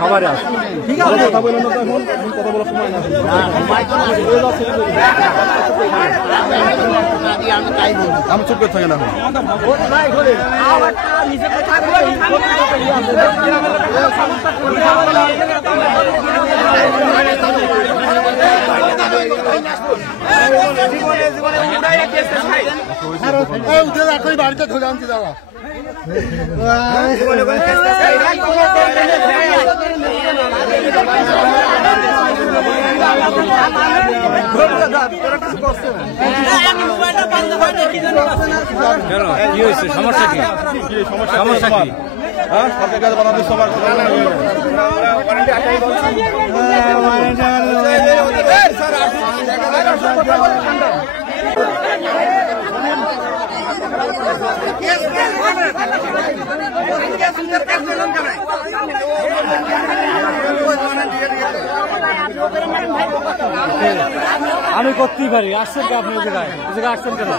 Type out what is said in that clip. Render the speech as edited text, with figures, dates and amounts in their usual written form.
সবারই আছে ঠিক আছে কথা বলেন না এখন কথা বলার সময় না আমি চুপ করে থাকি না বাড়িতে ধরে আনতে যাওয়া কি হয়েছে সমস্যা কি সমস্যা কি সরকার কাছে বানাতে সবার আমি করতেই পারি আসছেন কে আপনি জায়গায় আসছেন কেন